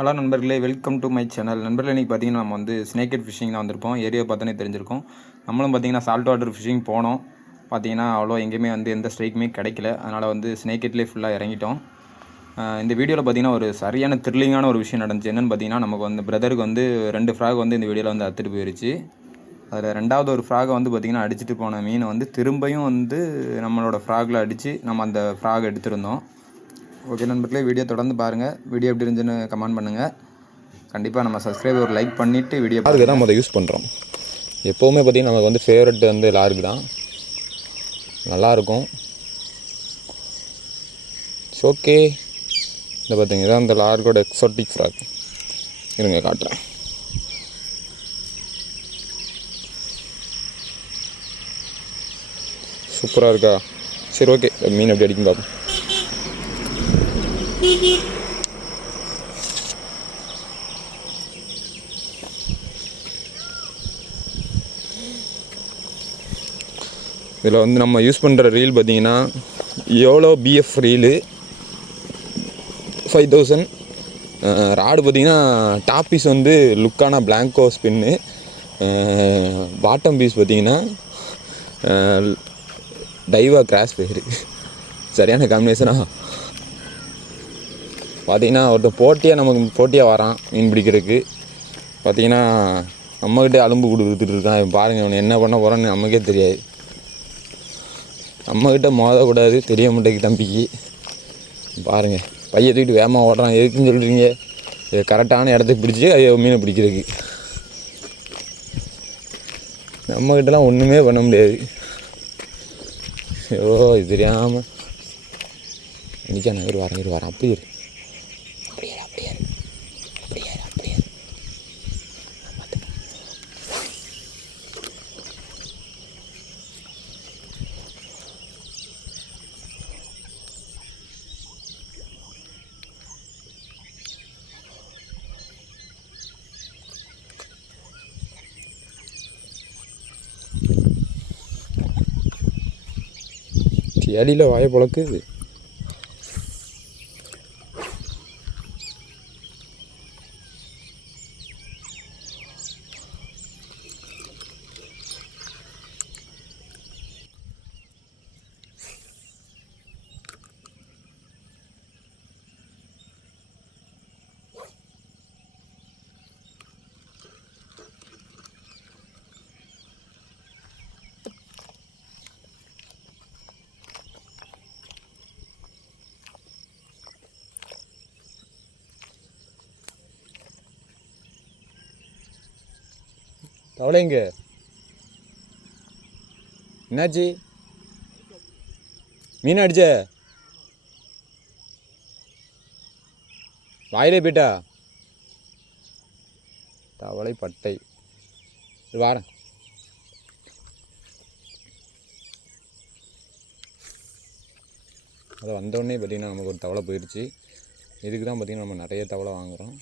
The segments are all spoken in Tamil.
ஹலோ நண்பர்களே, வெல்கம் டு மை சேனல். நண்பர்களே, இன்றைக்கி பார்த்தீங்கன்னா நம்ம வந்து ஸ்னேக்கெட் ஃபிஷிங் தான் வந்திருப்போம். ஏரியா பார்த்தோன்னே தெரிஞ்சிருக்கும். நம்மளும் பார்த்தீங்கன்னா சால்ட் வாட்டர் ஃபிஷிங் போனோம். பார்த்தீங்கன்னா அவ்வளோ எங்கேயுமே வந்து எந்த ஸ்ட்ரைக்குமே கிடைக்கல. அதனால் வந்து ஸ்னேக்கெட்லேயே ஃபுல்லாக இறங்கிட்டோம். இந்த வீடியோவில் பார்த்தீங்கன்னா ஒரு சரியான த்ரில்லிங்கான ஒரு விஷயம் நடந்துச்சு. என்னென்னு பார்த்தீங்கன்னா, நமக்கு வந்து பிரதருக்கு வந்து 2 ஃப்ராக் வந்து இந்த வீடியோவில் வந்து அத்துட்டு போயிருச்சு. அதில் 2வது ஒரு ஃப்ராகை வந்து பார்த்திங்கன்னா அடிச்சுட்டு போன மீனை வந்து திரும்பியும் வந்து நம்மளோட ஃப்ராகில் அடித்து நம்ம அந்த ஃப்ராக் எடுத்திருந்தோம். ஓகே நண்பர்களே, வீடியோ தொடர்ந்து பாருங்கள். வீடியோ எப்படி இருந்துச்சுன்னு கமெண்ட் பண்ணுங்கள். கண்டிப்பாக நம்ம சப்ஸ்கிரைப் ஒரு லைக் பண்ணிவிட்டு வீடியோ லார்க்கு தான் நம்ம யூஸ் பண்ணுறோம். எப்போவுமே பார்த்திங்கன்னா நமக்கு வந்து ஃபேவரட் வந்து லார்க்கு தான். நல்லாயிருக்கும். ஓகே, இந்த பார்த்திங்க இதான் இந்த லார்க்கோட எக்ஸாட்டிக் ஃப்ராக். இருங்க காட்டுறேன். சூப்பராக இருக்கா? சரி, ஓகே, மீன் எப்படி அடிக்கும் பார்ப்போம். இதில் வந்து நம்ம யூஸ் பண்ணுற ரீல் பார்த்திங்கன்னா எவ்வளோ பிஎஃப் ரீலு 5000. ராடு பார்த்திங்கன்னா டாப் பீஸ் வந்து லுக்கான பிளாங்கோ ஸ்பின்னு. பாட்டம் பீஸ் பார்த்திங்கன்னா டைவா கிராஸ் ஃபயரு. சரியான காம்பினேஷனாக பார்த்திங்கன்னா ஒருத்தர் நமக்கு போட்டியாக வரான் மீன் பிடிக்கிறதுக்கு. பார்த்திங்கன்னா நம்மக்கிட்டே அலும்பு கொடுத்துட்டு இருக்கான். பாருங்கள், அவனை என்ன பண்ண போகிறான்னு நமக்கே தெரியாது. நம்மக்கிட்ட மோதக்கூடாது, தெரிய மாட்டேங்குது தம்பிக்கு. பாருங்கள், பையை தூக்கிட்டு வேகமாக ஓடுறான். எதுக்குன்னு சொல்கிறீங்க? கரெக்டான இடத்துக்கு பிடிச்சி மீனை பிடிக்கிறதுக்கு. நம்மக்கிட்டலாம் ஒன்றுமே பண்ண முடியாது. ஐயோ, இது தெரியாமல் நிற்கா. நான் வரேன். அப்படியே அடியில் வாயை பழக்குது. தவளைங்க என்னாச்சு? மீன் அடிச்ச வாயிலே போயிட்டா? தவளை பட்டை வாரேன். அதை வந்தோடனே பார்த்திங்கன்னா நமக்கு ஒரு தவளை போயிடுச்சு. இதுக்கு தான் பார்த்திங்கன்னா நம்ம நிறைய தவளை வாங்குகிறோம்.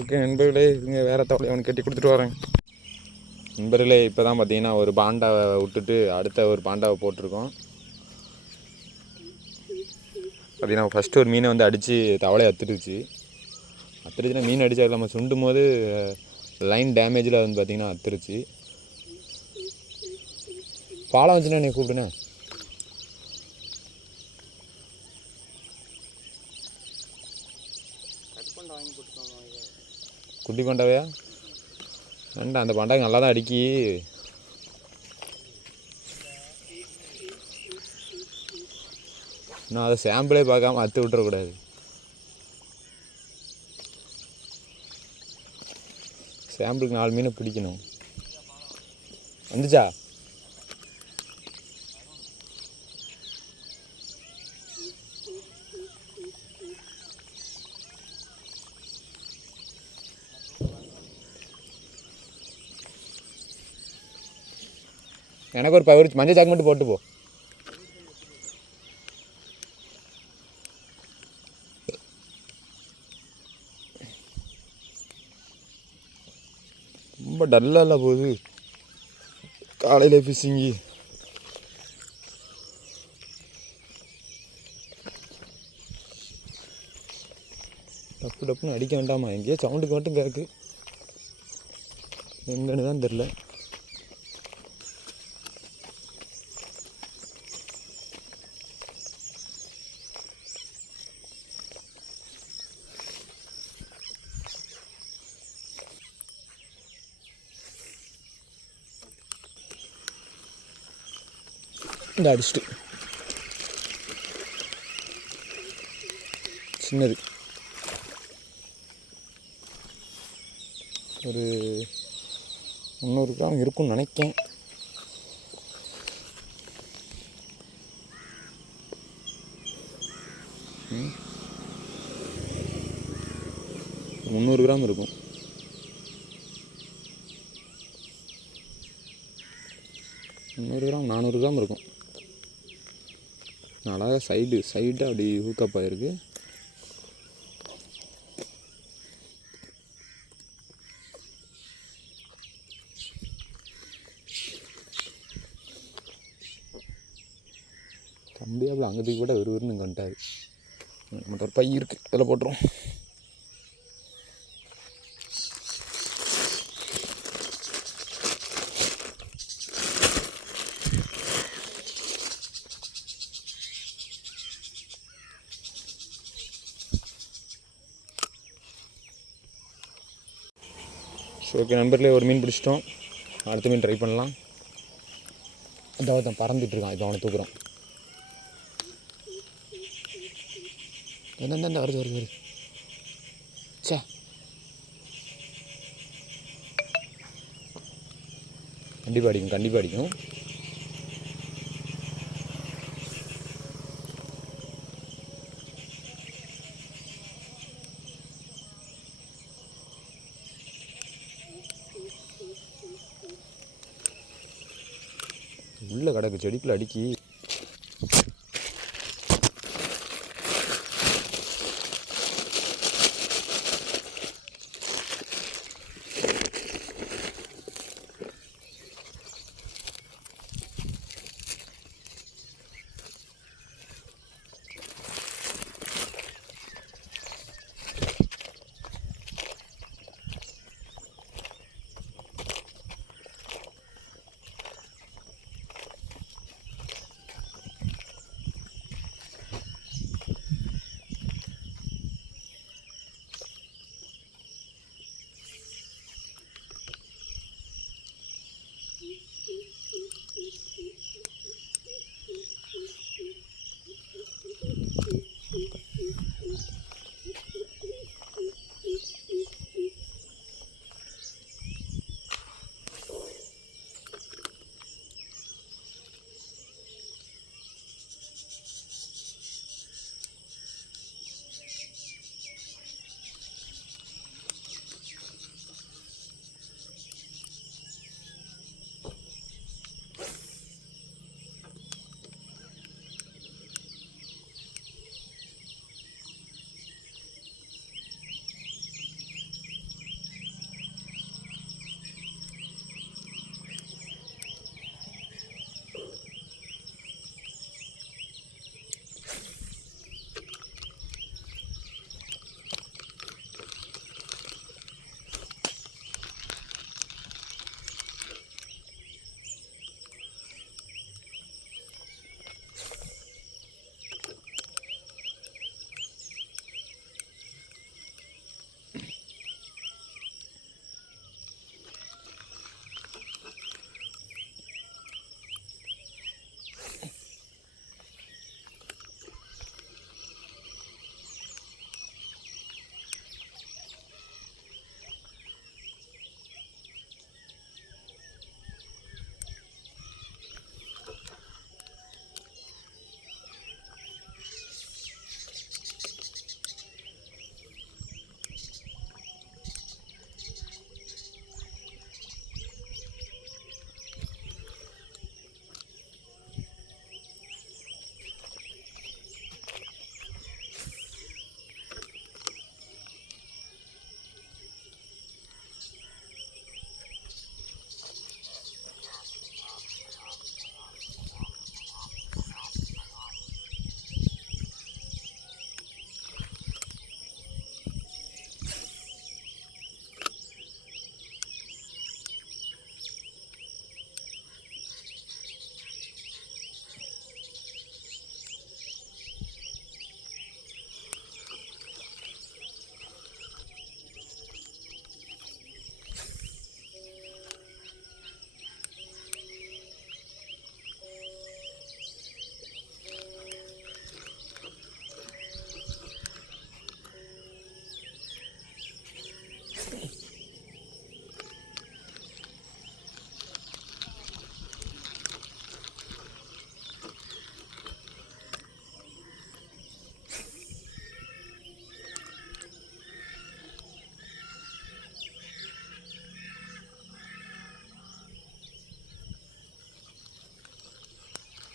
ஓகே நண்பர்களே, இங்கே வேறு தவளை அவனுக்கு கட்டி கொடுத்துட்டு வரேன். நண்பர்களே, இப்போ தான் பார்த்தீங்கன்னா ஒரு பாண்டாவை விட்டுட்டு அடுத்த ஒரு பாண்டாவை போட்டிருக்கோம். பார்த்தீங்கன்னா ஃபஸ்ட்டு ஒரு மீனை வந்து அடித்து தவளை அத்துருச்சுன்னா மீன் அடித்தா நம்ம சுண்டும் போது லைன் டேமேஜில் வந்து பார்த்திங்கன்னா அத்துருச்சு. பாலம் வச்சுன்னா நீ கூப்பிடுண்ணா. குட்டி பண்டாவையா? வேண்டா, அந்த பண்டாவை நல்லா தான் அடிக்கி. நான் அதை சாம்பிளே பார்க்காம அத்து விட்டுறக்கூடாது. சாம்பிளுக்கு 4 மீனை பிடிக்கணும். வந்துச்சா? எனக்கு ஒரு மஞ்சள் சாக்கு மட்டும் போட்டு போ. ரொம்ப டல்லாக போகுது காலையில் ஃபிஷிங்கு. டப்பு டப்புன்னு அடிக்க வேண்டாமா? எங்கேயோ சவுண்டுக்கு மட்டும் கேட்கு, எங்கன்னு தான் தெரில. இந்த அடிச்சுட்டு சின்னது ஒரு 300 கிராம் இருக்கும்னு நினைக்கேன். ம் 300 கிராம் இருக்கும். 300 கிராம் 400 கிராம் இருக்கும். அழகாக சைடாக அப்படி ஹூக்கப் ஆகிருக்கு. தம்பியாவில் அங்கத்துக்கு கூட விறுவிறுன்னு இங்கே வந்துட்டாரு. மட்டும் ஒரு பை இருக்குது, அதில் போட்டுரும். ஸோ ஓகே நண்பர்களே, ஒரு மீன் பிடிச்சிட்டோம். அடுத்த மீன் ட்ரை பண்ணலாம். அதாவது தான் பறந்துட்டுருக்கான். இப்போ அவனை தூக்குறான். என்ன வருது சே, கண்டிப்பாக அடிக்கும். உள்ள கிடக்கு செடிக்குள்ள அடிக்கி.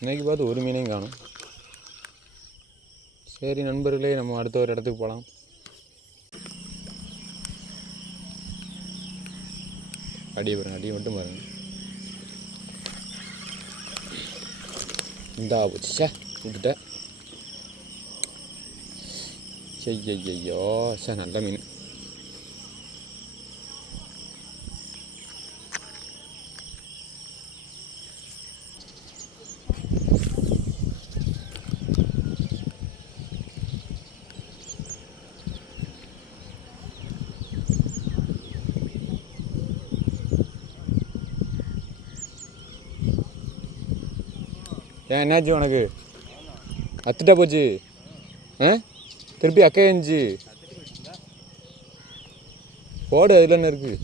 இன்னைக்கு பார்த்து ஒரு மீனையும் காணும். சரி நண்பர்களே, நம்ம அடுத்த ஒரு இடத்துக்கு போகலாம். அடியை பாருங்க, அடியை மட்டும் பாருங்க. இந்தா போச்சு சே விட்டுட்டேன். ஐயோ சே, நல்ல மீன். ஏன் என்னாச்சு உனக்கு? அத்துட்டா போச்சு. திருப்பி அக்கா இருந்துச்சு போடு. அதில் என்ன இருக்குது?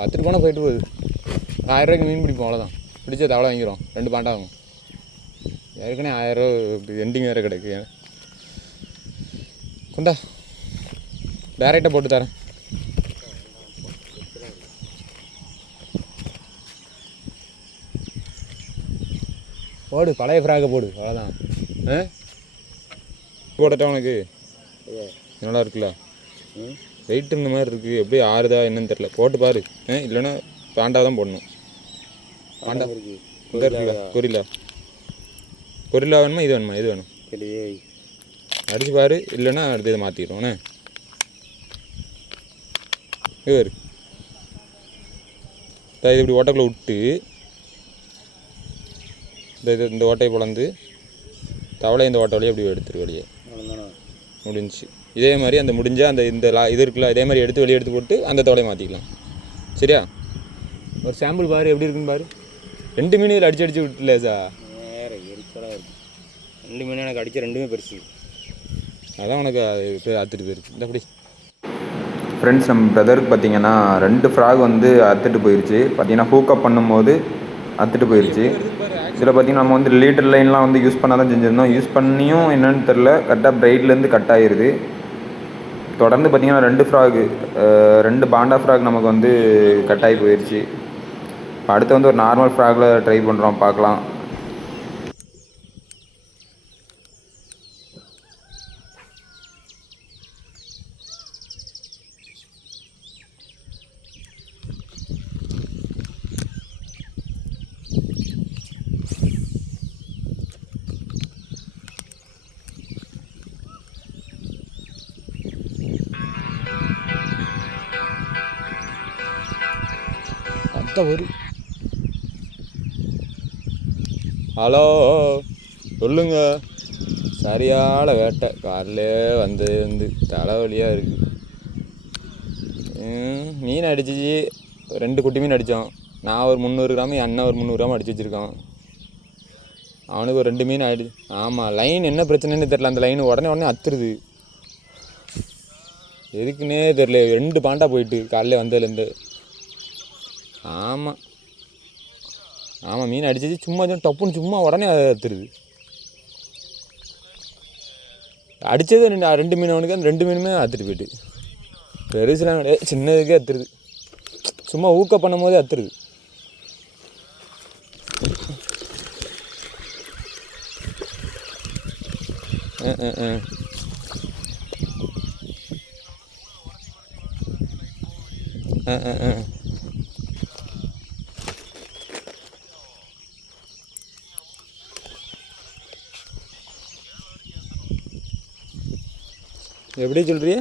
அத்துட்டு போனால் போயிட்டு போகுது. 1000 ரூபாய்க்கு மீன் பிடிப்போம், அவ்வளோதான். பிடிச்ச தவளை வாங்கிறோம், 2 பாண்டாகும். ஏற்கனவே 1000 ரூபா எண்டிங் வேறு கிடக்கு. கொண்டா டேரெக்டாக போட்டு தரேன். போடு, பழைய ஃப்ராகை போடு, அவ்வளோதான். போடட்டா உனக்கு? நல்லா இருக்குல்ல? வெயிட் இந்த மாதிரி இருக்குது. எப்படி ஆறுதா என்னன்னு தெரில. போட்டு பாரு. இல்லைன்னா பாண்டா தான் போடணும். பாண்டா இந்த இருக்குல்ல, கொரில்லா. கொரில்லா வேணுமா இது வேணுமா? இது வேணும். அடிச்சு பாரு, இல்லைன்னா அடுத்து இதை மாற்றிடுவோண்ணே. இது இருக்கு. இது இப்படி ஓட்டைக்குள்ளே விட்டு இந்த ஓட்டையை பிளந்து தவளை இந்த ஓட்டை வழியே அப்படி எடுத்துரு வெளியே. முடிஞ்சு. இதே மாதிரி அந்த முடிஞ்சால் அந்த இந்த இது இருக்குல்ல, இதே மாதிரி எடுத்து வெளியே எடுத்து போட்டு அந்த தவளையை மாற்றிக்கலாம். சரியா? ஒரு சாம்பிள் பாரு எப்படி இருக்குன்னு பாரு. 2 மீன் இதில் அடிச்சு விட்டுல சார். வேறு எரிச்சலாக இருக்குது. 2 மீன் எனக்கு அடித்த 2மே பெருசு. அதான் உனக்கு அது அத்துட்டு போயிருக்கு. இந்த அப்படி ஃப்ரெண்ட்ஸ், நம்ம பிரதருக்கு பார்த்தீங்கன்னா 2 ஃப்ராக் வந்து அத்துட்டு போயிடுச்சு. பார்த்தீங்கன்னா ஹூக்கப் பண்ணும்போது அத்துட்டு போயிடுச்சு. இதில் பார்த்திங்கன்னா நம்ம வந்து லீட்டர் லைன்லாம் வந்து யூஸ் பண்ணால் தான் செஞ்சுருந்தோம். யூஸ் பண்ணியும் என்னென்னு தெரில, கரெக்டாக பிரைட்லேருந்து கட் ஆகிடுது. தொடர்ந்து பார்த்திங்கன்னா 2 ஃப்ராகு 2 பாண்டா ஃப்ராக் நமக்கு வந்து கட் ஆகி போயிடுச்சு. இப்போ அடுத்து வந்து ஒரு நார்மல் ஃப்ராகில் ட்ரை பண்ணுறோம், பார்க்கலாம். ஒரு ஹலோ சொல்லுங்க. சரியான வேட்டை. காலையிலே வந்து தலைவலியாக இருக்குது. மீன் அடிச்சிச்சு. 2 குட்டி மீன் அடித்தோம். நான் ஒரு 300 கிராம், என் அண்ணன் ஒரு 300 கிராம் அடிச்சு வச்சுருக்கான். அவனுக்கு ஒரு 2 மீன் ஆயிடுச்சு. ஆமாம், லைன் என்ன பிரச்சனைன்னு தெரில. அந்த லைன் உடனே அத்துருது. எதுக்குன்னே தெரில. 2 பாண்டா போயிட்டு காலையில் வந்ததுலேருந்து. ஆமாம் ஆமாம், மீன் அடிச்சிச்சு. சும்மா டப்புன்னு சும்மா உடனே அத்துருது. அடித்தது 2 மீன். அவனுக்கு அந்த 2 மீனுமே அத்துட்டு போயிட்டு. பெருசுலாம் கிடையாது, சின்னதுக்கே அத்துருது. சும்மா ஊக்க பண்ணும் போதே அத்துருது. எப்படி சொல்கிறிய?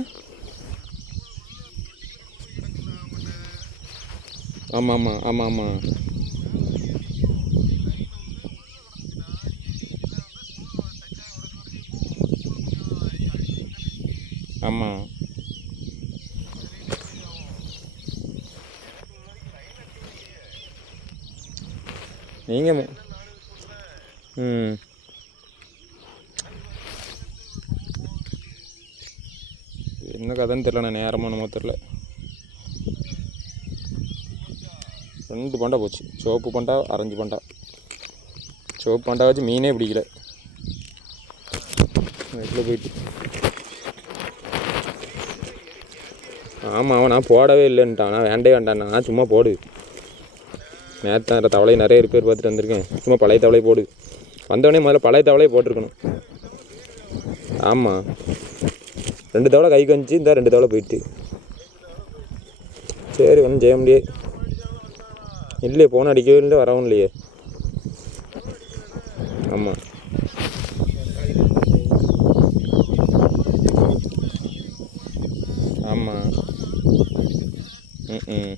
ஆமாம் ஆமாம் ஆமாம் ஆமாம் ஆமாம். நீங்கள் என்ன கதைன்னு தெரில. நான் நேரமாக நம்ம தெரில. 2 பண்டா போச்சு. சிவப்பு பண்டா, ஆரஞ்சு பண்டா. சிவப்பு பண்டா வச்சு மீனே பிடிக்கல. வீட்டில் போயிட்டு ஆமாம், அவன் நான் போடவே இல்லைன்ட்டான். நான் வேண்டே வேண்டாண்ணா, சும்மா போடு. நேற்று தவளை நிறைய பேர் பார்த்துட்டு வந்திருக்கேன். சும்மா பழைய தவளை போடு. வந்தவொடனே முதல்ல பழைய தவளையை போட்டிருக்கணும். ஆமாம், 2 தவளை கைக்கு வந்துச்சு, இந்த 2 தவளை போயிட்டு. சரி, ஒன்றும் செய்ய முடியாது. இல்லையே, போன அடிக்கவே இல்லை, வரவும் இல்லையே. ஆமாம், ஆமாம். ம்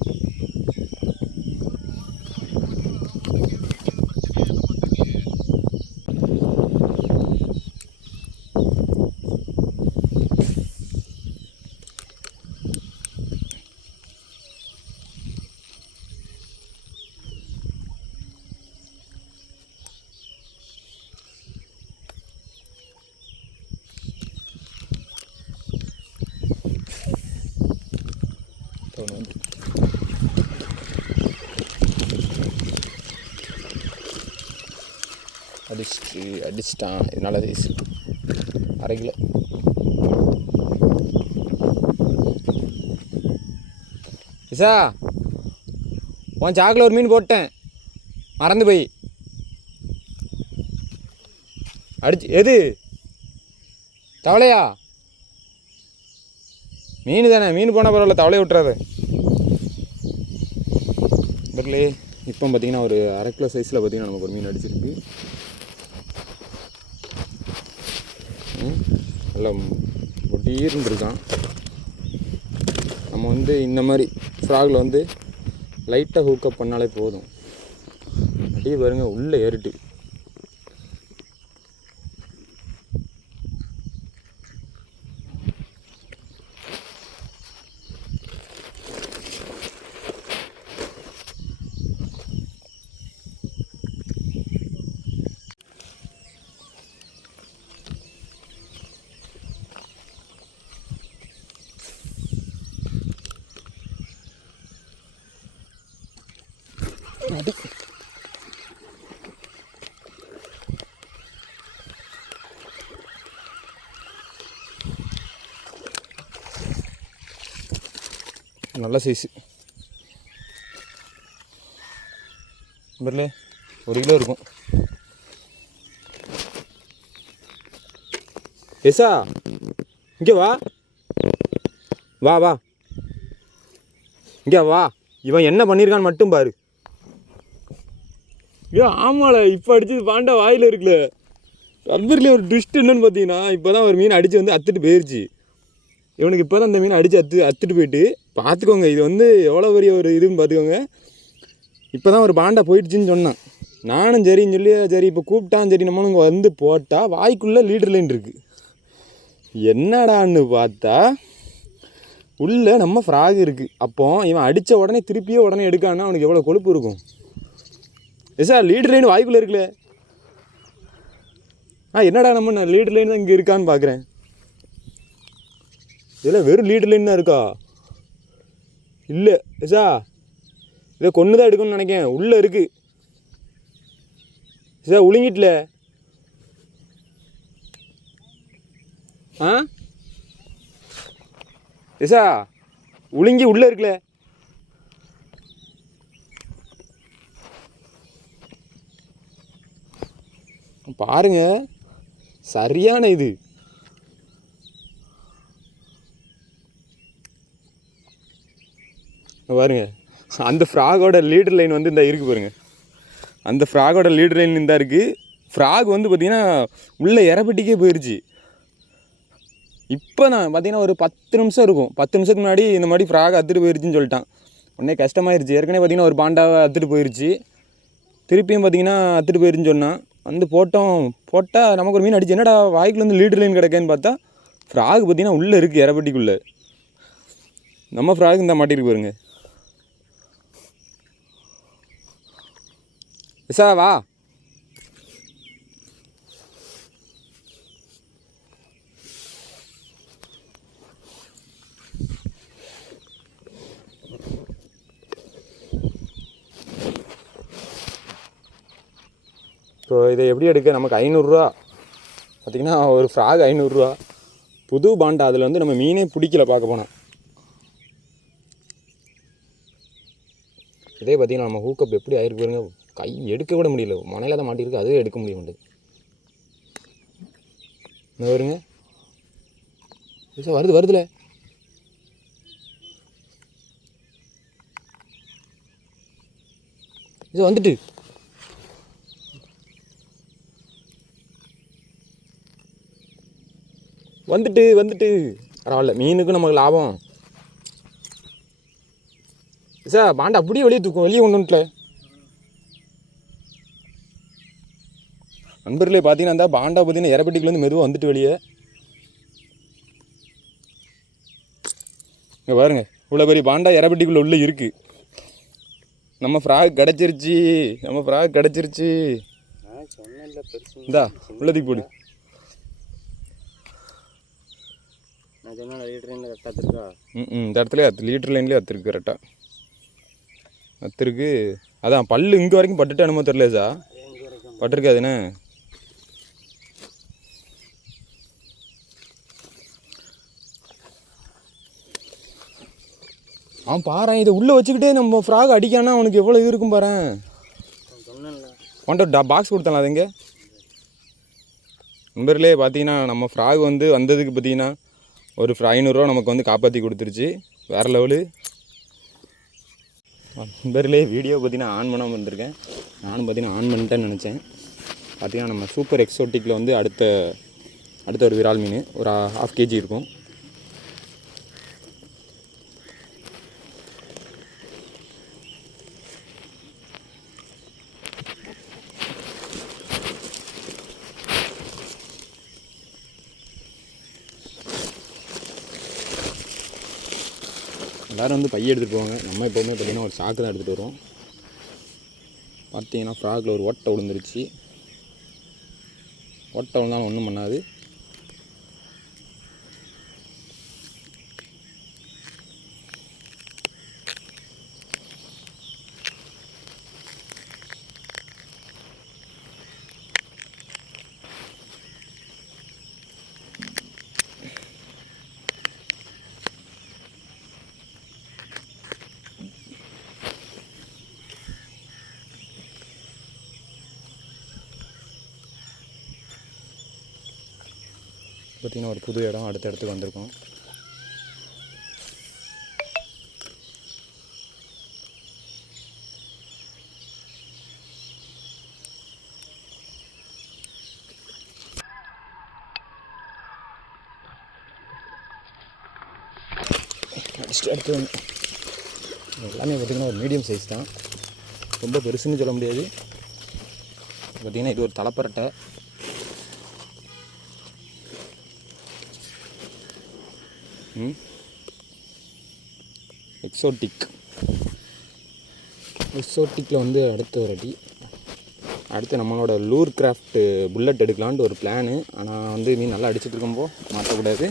அடிச்சிட்டான். இதனால 1/2 கிலோ. இசா, உன் சாக்கில் ஒரு மீன் போட்டேன், மறந்து போய் அடிச்சு. எது தவளையா? மீன் தானே, மீன் போனால் பரவாயில்ல, தவளையை விட்டுறாத. பரலே இப்போ பார்த்தீங்கன்னா ஒரு 1/2 கிலோ சைஸில் பார்த்தீங்கன்னா நமக்கு ஒரு மீன் அடிச்சிருக்கு. நல்லா ஒட்டின்னு இருக்கான். நம்ம வந்து இந்த மாதிரி ஃப்ராகில் வந்து லைட்டாக ஹூக்கப் பண்ணாலே போதும். அப்படியே பாருங்க, உள்ளே ஏறிட்டு. நல்ல சைஸு பரலே, 1 கிலோ இருக்கும். எசா, இங்கே வா வா வா, இங்கே வா. இவன் என்ன பண்ணியிருக்கான்னு மட்டும் பாரு. ஏன் ஆமால, இப்போ அடிச்சது பாண்டா வாயில் இருக்குல்ல. நண்பர்களே, ஒரு ட்விஸ்ட் என்னன்னு பார்த்தீங்கன்னா, இப்போ தான் ஒரு மீன் அடித்து வந்து அத்துட்டு போயிடுச்சு. இவனுக்கு இப்போ தான் அந்த மீன் அடித்து அத்துட்டு போயிட்டு பார்த்துக்கோங்க. இது வந்து எவ்வளோ பெரிய ஒரு இதுன்னு பார்த்துக்கோங்க. இப்போ தான் ஒரு பாண்டா போயிடுச்சுன்னு சொன்னான். நானும் சரின்னு சொல்லி சரி இப்போ கூப்பிட்டான். சரி நம்மளும் இங்கே வந்து போட்டால் வாய்க்குள்ளே லீடர் லைன் இருக்குது. என்னடான்னு பார்த்தா உள்ளே நம்ம ஃப்ராக் இருக்குது. அப்போ இவன் அடித்த உடனே திருப்பியே உடனே எடுக்கான்னா அவனுக்கு எவ்வளோ கொழுப்பு இருக்கும். சார், லீடர் லைன் வாய்க்குள்ளே இருக்குல்ல. என்னடா நம்ம லீடர் லைன் தான் இங்கே இருக்கான்னு பார்க்குறேன். இதில் வெறும் லீடர் லைன் தான் இருக்கா? இல்லை எசா, இதை கொண்டு தான் எடுக்கணும்னு நினைக்கிறேன். உள்ளே இருக்குது சார், உழுங்கிட்டல. எசா, உழுங்கி உள்ளே இருக்குல்ல. பாருங்க, சரியான இது. பாருங்க, அந்த ஃப்ராகோட லீடர் லைன் வந்து இந்த இருக்குது பாருங்க. அந்த ஃப்ராகோட லீடர் லைன் இந்த இருக்குது. ஃப்ராக் வந்து பார்த்திங்கன்னா உள்ளே இறப்பட்டிக்கே போயிடுச்சு. இப்போ நான் பார்த்திங்கன்னா ஒரு 10 நிமிஷம் இருக்கும். 10 நிமிஷத்துக்கு முன்னாடி இந்த மாதிரி ஃப்ராக் அத்துட்டு போயிடுச்சுன்னு சொல்லிட்டான். உடனே கஷ்டமாயிருச்சு. ஏற்கனவே பார்த்திங்கன்னா ஒரு பாண்டாவை அத்துட்டு போயிடுச்சு. திருப்பியும் பார்த்திங்கன்னா அத்துட்டு போயிருச்சுன்னு சொன்னான். வந்து போட்டால் நமக்கு ஒரு மீன் அடிச்சு. என்னடா வாய்க்குள்ள வந்து லீடர் லைன் கிடக்கேன்னு பார்த்தா ஃப்ராக் பார்த்திங்கன்னா உள்ளே இருக்குது, இறப்பட்டிக்குள்ளே. நம்ம ஃப்ராக் இந்த மாட்டிருக்கு பாருங்க. விசா வா. ஸோ இதை எப்படி எடுக்க, நமக்கு 500 பார்த்திங்கன்னா ஒரு ஃப்ராக் 500 புது பாண்டா. அதில் வந்து நம்ம மீனே பிடிக்கல பார்க்க போனோம். இதே பார்த்தீங்கன்னா நம்ம ஹூக்கப் எப்படி ஆயிருக்கு பாருங்க, கை எடுக்க கூட முடியல, மனையில் தான் மாட்டியிருக்கு, அதுவே எடுக்க முடிய மாட்டேது. இந்த வருங்க வருதுல இது வந்துட்டு பரவாயில்ல, மீனுக்கும் நமக்கு லாபம். சார் பாண்டா அப்படியே வெளியே தூக்கும், வெளியே ஒன்று வந்துட்டல நண்பர்களே. பார்த்தீங்கன்னா அந்த பாண்டா பார்த்தீங்கன்னா எரப்பட்டிக்குலேருந்து மெதுவாக வந்துட்டு வெளியே. இங்கே பாருங்க, இவ்வளோ பெரிய பாண்டா எரப்பட்டிக்குள்ளே உள்ளே இருக்குது. நம்ம ஃப்ராக் கிடச்சிருச்சு. இந்தா உள்ளதுக்கு போடு. இந்த இடத்துல லீட்டர் லைன்லேயே அத்துருக்கு கரெக்டாக அத்துருக்கு. அதான் பல்லு இங்கே வரைக்கும் பட்டுட்டு என்னமோ தெரியல சார், பட்டிருக்காதுண்ணே. அவன் பாரு இதை உள்ளே வச்சுக்கிட்டே நம்ம ஃப்ராக் அடிக்கானா அவனுக்கு எவ்வளோ இது இருக்கும் பாரு. அவன்கிட்ட பாக்ஸ் கொடுத்தாலாம் அது எங்கே நண்பர்களே. பார்த்தீங்கன்னா நம்ம ஃப்ராக் வந்து வந்ததுக்கு பார்த்தீங்கன்னா ஒரு 500 நமக்கு வந்து காப்பாற்றி கொடுத்துருச்சு. வேறு லெவலு நண்பர்களே. வீடியோ பார்த்தீங்கன்னா ஆன் பண்ணாமல் இருந்திருக்கேன், நானும் பார்த்தீங்கன்னா ஆன் பண்ணிட்டேன்னு நினச்சேன். பார்த்தீங்கன்னா நம்ம சூப்பர் எக்ஸோட்டிக்கில் வந்து அடுத்த ஒரு விரால் மீன் ஒரு 1/2 kg இருக்கும். எல்லோரும் வந்து பைய எடுத்துகிட்டு போவாங்க, நம்ம எப்போவுமே பார்த்திங்கன்னா ஒரு சாக்கு தான் எடுத்துகிட்டு வருவோம். பார்த்தீங்கன்னா ஃப்ராகில் ஒரு ஓட்டை விழுந்துருச்சு. ஓட்டை விழுந்தாலும் ஒன்றும் பண்ணாது. பார்த்திங்கன்னா ஒரு புது இடம், அடுத்த இடத்துக்கு வந்திருக்கோம். அடுத்து எல்லாமே பார்த்திங்கன்னா ஒரு மீடியம் சைஸ் தான், ரொம்ப பெருசுன்னு சொல்ல முடியாது. பார்த்திங்கன்னா இது ஒரு தலைப்பரட்டை. எக்ஸோட்டிக்கில் வந்து அடுத்த ஒரு அடி. அடுத்து நம்மளோட லூர் கிராஃப்ட் புல்லட் எடுக்கலான்ட்டு ஒரு பிளானு. ஆனால் வந்து மீன் நல்லா அடிச்சுட்டு இருக்கும்போ மாற்றக்கூடாது.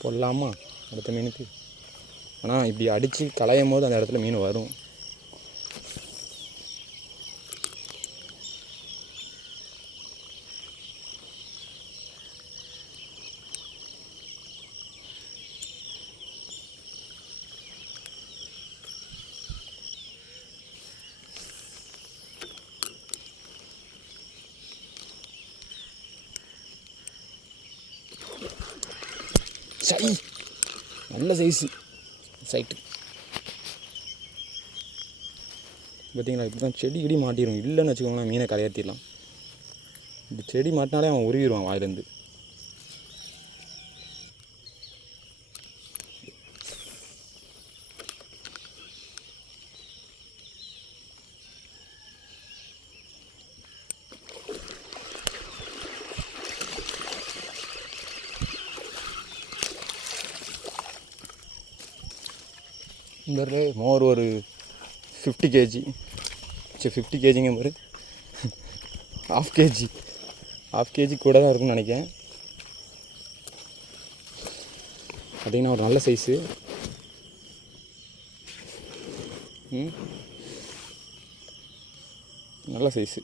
போடலாமா அடுத்த மீனுக்கு? ஆனால் இப்படி அடித்து களையும் போது அந்த இடத்துல மீன் வரும். சை நல்ல சைஸு சைட்டு. பார்த்தீங்களா, இப்படி தான் செடி கிடி மாட்டிடும். இல்லைன்னு வச்சுக்கோங்களேன், மீனை கரையாற்றிடலாம். இந்த செடி மாட்டினாலே அவன் உருவிடுவான் வாயிலேருந்து. இந்த மோர் ஒரு 50 kg, சரி 50 kgங்க மாதிரி 1/2 kg கூட தான் இருக்கும்னு நினைக்கிறேன். பார்த்திங்கன்னா ஒரு நல்ல சைஸு. நல்ல சைஸு.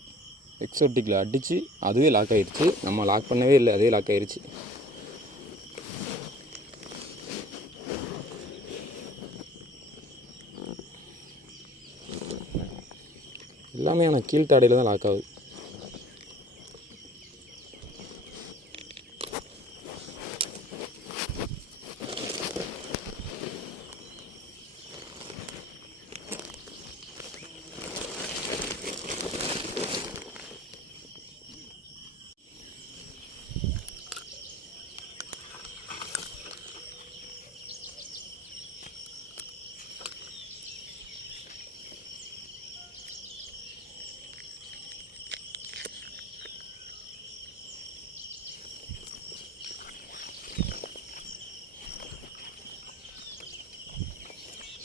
எக்ஸோட்டிக்கில் அடித்து அதுவே லாக் ஆகிடுச்சு. நம்ம லாக் பண்ணவே இல்லை, அதே லாக் ஆகிடுச்சு. எல்லாமே ஆனால் கீழ்த்தாடையில் தான் லாக் ஆகுது.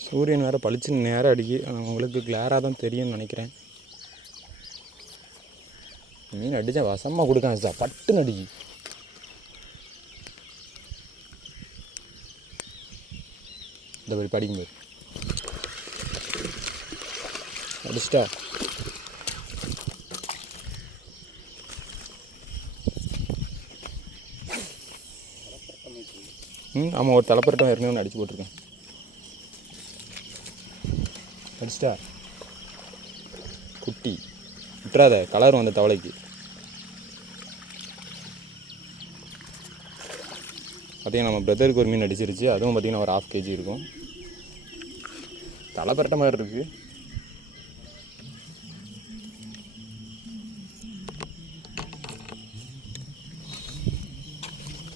சூரியன் வேறு பளிச்சுன்னு நேராக அடிக்கி. உங்களுக்கு கிளாராக தான் தெரியும்னு நினைக்கிறேன். மீன் அடித்தா வசமாக கொடுக்காங்க சார், பட்டுன்னு அடிக்கி. இந்த மாதிரி படிக்கும்போது அடிச்சிட்டா. ஆமாம், ஒரு தலைப்பரட்டம் ஏற்கனவே அடிச்சு போட்டிருக்கேன். அடிச்சிட்டா குட்டி. விட்டுறாத, கலரும் அந்த தவளைக்கு. பார்த்தீங்கன்னா நம்ம பிரதருக்கு ஒரு மீன் அடிச்சிருச்சு. அதுவும் பார்த்திங்கன்னா ஒரு 1/2 kg இருக்கும். தலைப்பரட்ட மாதிரி இருக்குது.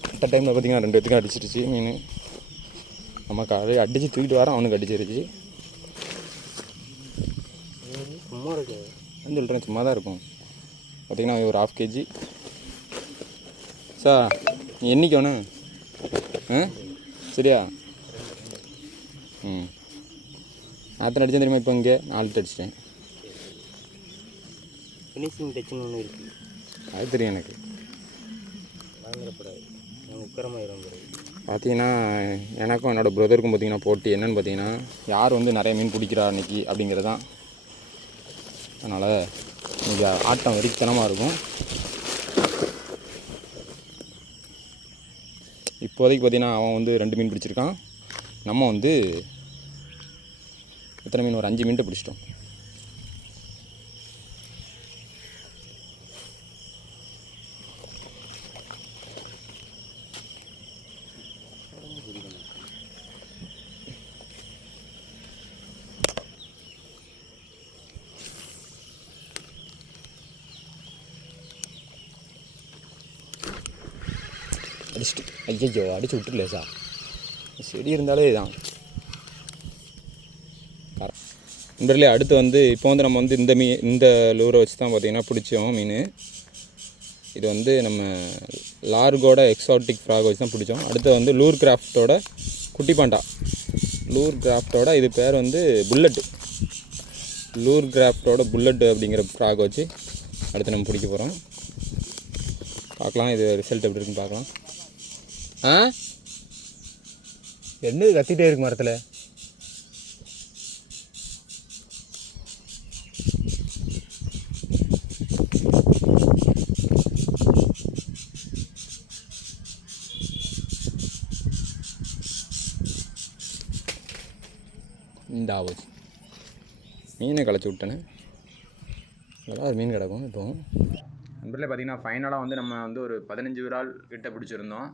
கரெக்டாக டைமில் பார்த்திங்கன்னா 2 பேத்துக்கும் அடிச்சிருச்சு மீன். நமக்கு அதை அடித்து தூக்கிட்டு வரோம், அவனுக்கு அடிச்சிருச்சு. சும்மா இருக்கு சொல்கிறேன், சும்மா தான் இருக்கும். பார்த்திங்கன்னா ஒரு 1/2 kg. சார் நீ என்னைக்கோண்ணே? சரியா? அத்தனை அடித்தேன் தெரியுமா? இப்போ இங்கே 4 அடிச்சிட்டேன். ஃபினிஷிங் டச்சுன்னு ஒன்று இருக்குது, அது தெரியும் எனக்கு. வாங்கப்படாது, நாங்கள் உக்கரமாயிரும். பார்த்தீங்கன்னா எனக்கும் என்னோடய பிரதருக்கும் பார்த்திங்கன்னா போட்டி என்னென்னு பார்த்தீங்கன்னா, யார் வந்து நிறைய மீன் பிடிக்கிறா அன்றைக்கி அப்படிங்கிறது தான். அதனால் இன்றைக்கி ஆட்டம் வெறித்தனமாக இருக்கும். இப்போதைக்கு பார்த்திங்கன்னா அவன் வந்து 2 மீன் பிடிச்சிருக்கான். நம்ம வந்து எத்தனை மீன்? ஒரு 5 மீன் பிடிச்சிட்டோம். அடிச்சுட்டு ஐயோ அடிச்சு விட்டுல சார். செடி இருந்தாலே இதுதான் நண்பர்களே. அடுத்து வந்து இப்போ வந்து நம்ம வந்து இந்த லூரை வச்சு தான் பார்த்திங்கன்னா பிடிச்சோம் மீன். இது வந்து நம்ம லார்கோட எக்ஸாட்டிக் ஃப்ராக் வச்சு தான் பிடிச்சோம். அடுத்து வந்து லூர் கிராஃப்டோட குட்டி பாண்டா. லூர் கிராஃப்டோட இது பேர் வந்து புல்லட்டு. லூர் கிராஃப்டோட புல்லட்டு அப்படிங்கிற ஃப்ராக் வச்சு அடுத்து நம்ம பிடிக்க போகிறோம். பார்க்கலாம் இது ரிசல்ட் எப்படி இருக்குன்னு பார்க்கலாம். என்னது கத்திட்டே இருக்கு மரத்தில்? இந்த ஆகுது மீனை களைச்சி விட்டேன்னு நல்லா ஒரு மீன் கிடக்கும். இப்போ நண்பர்களே பார்த்திங்கன்னா ஃபைனலாக வந்து நம்ம வந்து ஒரு 15 விரால் கிட்ட பிடிச்சிருந்தோம்.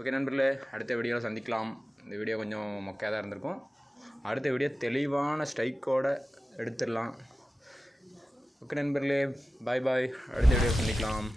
ஓகே நண்பர்களே, அடுத்த வீடியோவில் சந்திக்கலாம். இந்த வீடியோ கொஞ்சம் மொக்கையாக தான் இருந்திருக்கும். அடுத்த வீடியோ தெளிவான ஸ்ட்ரைக்கோடு எடுத்துடலாம். ஓகே நண்பர்களே, பாய் பாய். அடுத்த வீடியோ சந்திக்கலாம்.